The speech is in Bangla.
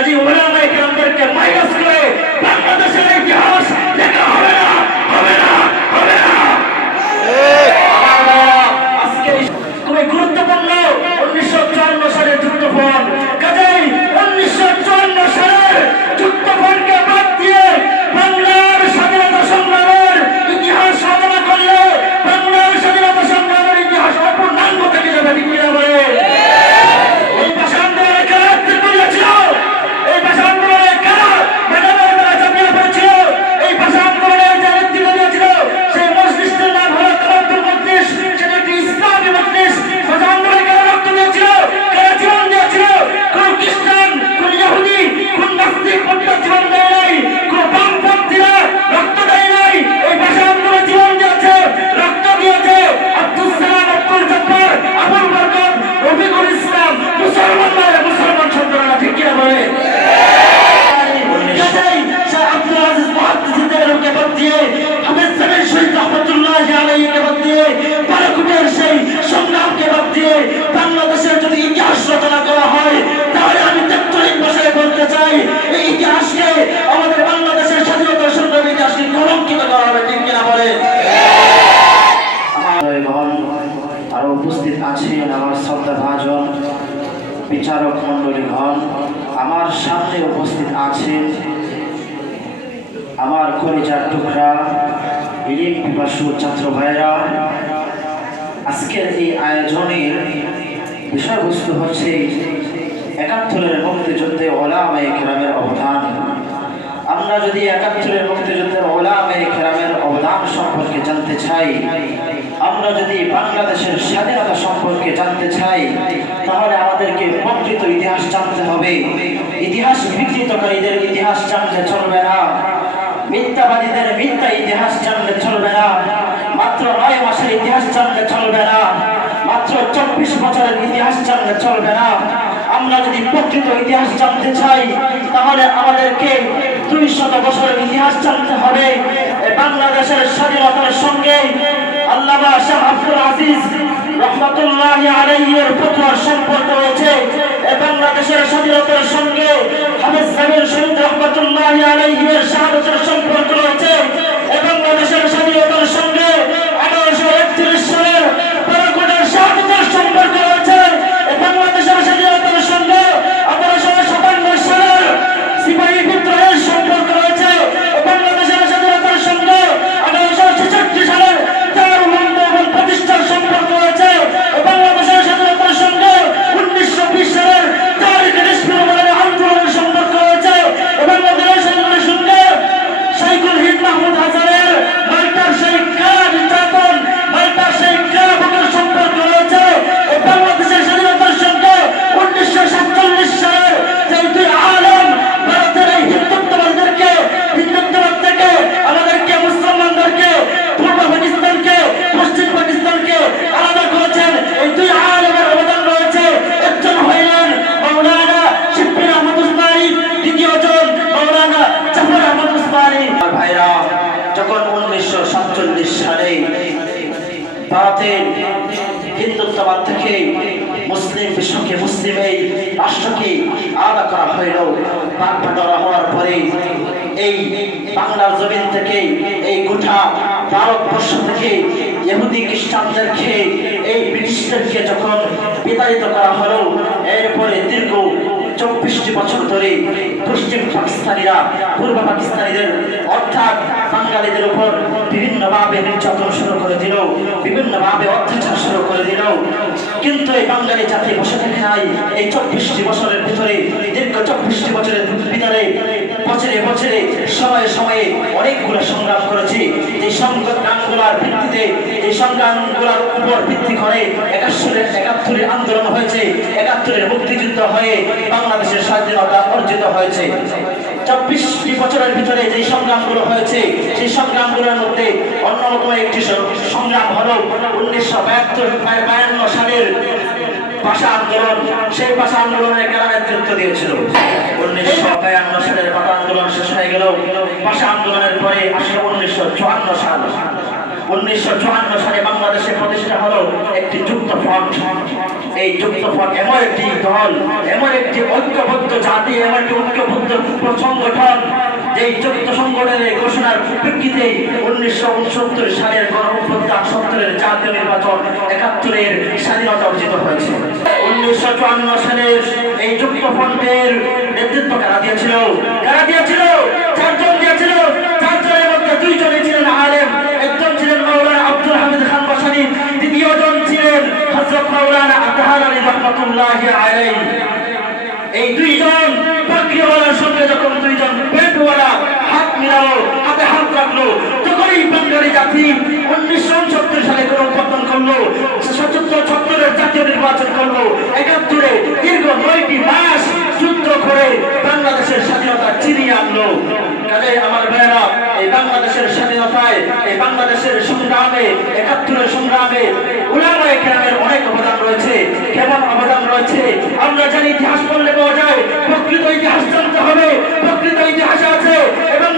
কাজী ওলামায়ে কেরামদেরকে মাইনাস করে বাংলাদেশের ইতিহাস লেখা হবে না, হবে না, হবে না। আজকে খুবই গুরুত্বপূর্ণ 1954 সালের যুদ্ধফল। কাজেই 1954 সালের যুদ্ধফলকে বাদ দিয়ে বাংলার স্বাধীনতা সংগ্রামের ইতিহাস সাধনা করলে বাংলার স্বাধীনতা সংগ্রামের ইতিহাস অপূর্ণাঙ্গ থেকে যাবে। ঠিক কিনা বলে? এই ভাষা আন্দোলনে কারা নেতৃত্ব দিয়েছিল? এই ভাষা আন্দোলনে কারা ম্যাডামের বেলা চাপিয়ে পড়েছিল? এই ভাষা আন্দোলনে যে নেতৃত্ব দিয়েছিল সেই মজলিসটির নাম হলো তাওয়াক্কুল মজলিস। সেটা একটি ইসলামী মজলিস। ভাষা আন্দোলনে কারা রক্ত দিয়েছিল? কারা জীবন দিয়েছিল? কোন খ্রিস্টান, কোন ইহুদি, কোন নাস্তিক কোনটা জীবন দেয় নাই? কোন বামপন্থীরা রক্ত দেয় নাই? এই ভাষা আন্দোলনে জীবন দিয়েছে, রক্ত দিয়েছে আব্দুল সালাম, আব্দুল জব্বার, আবুল বরকত, রফিকুল ইসলাম, মুসলমান সন্তানরা। ঠিক কিনা বলে? আব্দুল আজিজ মুহাদ্দিসকে বাদ দিয়ে হাফেজ জামিল শহীদ রহমাতুল্লাহি আলাইহিকে বাদ দিয়ে বারকুটের সেই সংগ্রামকে বাদ দিয়ে বাংলাদেশের যদি ইতিহাস রচনা করা হয় তাহলে আমি 43 বছরে বলতে চাই এই ইতিহাসকে, আমাদের বাংলাদেশের স্বাধীনতার সংগ্রামের ইতিহাসকে কলঙ্কিত করা হবে। ঠিক কিনা বলে? আরো উপস্থিত আছেন আমার শ্রদ্ধাভাজন বিচারক মন্ডলীগণ, আমার সামনে উপস্থিত আছেন আমার কলিজার টুকরা ইলিম পিপাসু ছাত্র ভাইরা। আজকের এই আয়োজনের বিষয়বস্তু হচ্ছে ৭১-এর মুক্তিযুদ্ধে ওলামায়ে কেরামের অবদান। আমরা যদি ৭১-এর মুক্তিযুদ্ধের ওলামায়ে কেরামের অবদান সম্পর্কে জানতে চাই, আমরা যদি বাংলাদেশের স্বাধীনতা সম্পর্কে জানতে চাই, তাহলে আমাদেরকে প্রকৃত ইতিহাস জানতে হবে। ইতিহাস বিকৃতকারীদের ইতিহাস জানলে চলবে না, মিথ্যাবাদীদের মিথ্যা ইতিহাস জানলে চলবে না, মাত্র ৯ মাসের ইতিহাস জানলে চলবে না, মাত্র ২৪ বছরের ইতিহাস জানলে চলবে না। আমরা যদি প্রকৃত ইতিহাস জানতে চাই তাহলে আমাদেরকে ২০০ বছরের ইতিহাস জানতে হবে। বাংলাদেশের স্বাধীনতার সঙ্গে আল্লামা শাহ আব্দুল আজিজ রহমাতুল্লাহি আলাইহির ফতোয়ার সম্পর্ক রয়েছে। বাংলাদেশের স্বাধীনতার সঙ্গে হাফেজ জামিল শহীদ রহমাতুল্লাহি আলাইহির শাহাদাতের সম্পর্ক রয়েছে। বাংলাদেশের স্বাধীনতার সঙ্গে ১৮৩১ সালের বারকুটের শাহাদাতের সম্পর্ক রয়েছে। বাংলাদেশের স্বাধীনতার সঙ্গে ১৮৫৭ সালের সিপাহী বিদ্রোহের সম্পর্ক রয়েছে। বাংলাদেশের স্বাধীনতার সঙ্গে ১৮৬৬ সালের প্রতিষ্ঠার সম্পর্ক রয়েছে। বাংলাদেশের স্বাধীনতার সঙ্গে ১৯২০ সালের আন্দোলনের সম্পর্ক রয়েছে। বাংলাদেশের স্বাধীনতার সঙ্গে শাইখুল হিন্দ মাহমুদ হাসানের মাল্টার সেই কারা নির্যাতন, মাল্টার সেই কারা ভোটের সম্পর্ক রয়েছে। বাংলাদেশের স্বাধীনতার সঙ্গে ১৯৪৭ সালের যে দুই আলেম ভারতের এই হিন্দুত্ববাদীদেরকে, হিন্দুত্ববাদ থেকে আমাদেরকে মুসলমানদেরকে, পূর্ব পাকিস্তানকে, পশ্চিম পাকিস্তানকে আলাদা করেছেন, এই দুই আলেমের অবদান রয়েছে। একজন হইলেন মাওলানা শিবলি আহমদ উসমানী, দ্বিতীয়জন মাওলানা জাফর আহমদ উসমানী। ভাইরা, যখন ১৯৪৭ সালে ভারতের হিন্দুত্ববাদ থেকে মুসলিম বিশ্বকে, মুসলিম এই রাষ্ট্রকে আলাদা করা হইল, বাগবাটোয়ারা হওয়ার পরে এই বাংলার জমিন থেকে, এই গোটা ভারতবর্ষ থেকে ইহুদি খ্রিস্টানদেরকে, এই ব্রিটিশদেরকে যখন বিতাড়িত করা হলো, এরপরে দীর্ঘ ২৪টি বছর ধরে পশ্চিম পাকিস্তানিরা পূর্ব পাকিস্তানিদের অর্থাৎ বাঙালিদের উপর বিভিন্নভাবে নির্যাতন শুরু করে দিল, বিভিন্নভাবে অত্যাচার শুরু করে দিল। কিন্তু এই বাঙালি জাতি বসে থাকে নাই। এই ২৪টি বছরের ভিতরে, দীর্ঘ ২৪টি বছরের ভিতরে বছরে বছরে সময়ে সময়ে অনেকগুলো সংগ্রাম করেছে। এই সংগ্রামগুলোর ভিত্তিতে, এই সংগ্রামগুলোর উপর ভিত্তি করে ৭১-এর আন্দোলন হয়েছে, ৭১-এর মুক্তিযুদ্ধ হয়ে বাংলাদেশের স্বাধীনতা অর্জিত হয়েছে। ২৪টি বছরের ভিতরে যে সংগ্রামগুলো হয়েছে, সেই সংগ্রামগুলোর মধ্যে অন্যতম একটি সংগ্রাম হলো ১৯৫২ সালের ভাষা আন্দোলন। সেই ভাষা আন্দোলনে কারা নেতৃত্ব দিয়েছিল? ১৯৫২ সালের ভাষা আন্দোলন শেষ হয়ে গেল। ভাষা আন্দোলনের পরে আসলে ১৯৫৪ সাল। ১৯৫৪ সালে বাংলাদেশে প্রতিষ্ঠা হলো একটি যুক্তফ্রন্ট। এই যুক্তফ্রন্ট এমন একটি দল, এমন একটি ঐক্যবদ্ধ জাতি, এমন একটি সংগঠন, যেই 14 সংগঠনের ঘোষণার প্রেক্ষিতে 1969 সালের গণঅভ্যুত্থান, 70-এর জাতীয় নির্বাচন, 71-এর স্বাধীনতা অর্জিত হয়েছে। 1954 সালের এই যুক্তফ্রন্টের নেতৃত্ব কারা দিয়েছিল? চারজন দিয়েছিল। চারজনের মধ্যে দুইজনই ছিলেন আলেম। একজন ছিলেন মাওলানা আব্দুল হামিদ খান ভাসানী, দ্বিতীয়জন ছিলেন হযরত মাওলানা আতহার আলী রহমাতুল্লাহি আলাইহি। এই দুইজন পাগড়িওয়ালার সঙ্গে যখন দুইজন পেটওয়ালা হাত মিলালো, হাতে হাত রাখলো, তখনই বাঙালি জাতি 1969 সালে গণঅভ্যুত্থান করলো, 76-এর জাতীয় নির্বাচন করলো, 71-এ দীর্ঘ 9টি মাস যুদ্ধ করে বাংলাদেশের স্বাধীনতা ছিনিয়ে আনলো। কাজে আমার ভাইয়েরা, এই বাংলাদেশের স্বাধীনতায়, এই বাংলাদেশের সংগ্রামে, 71-এর সংগ্রামে উলামায়ে কেরামের অনেক অবদান রয়েছে। কেমন অবদান রয়েছে আমরা জানি, ইতিহাস পড়লে পাওয়া যায়। প্রকৃত ইতিহাস জানতে হবে। প্রকৃত ইতিহাসে আছে এবং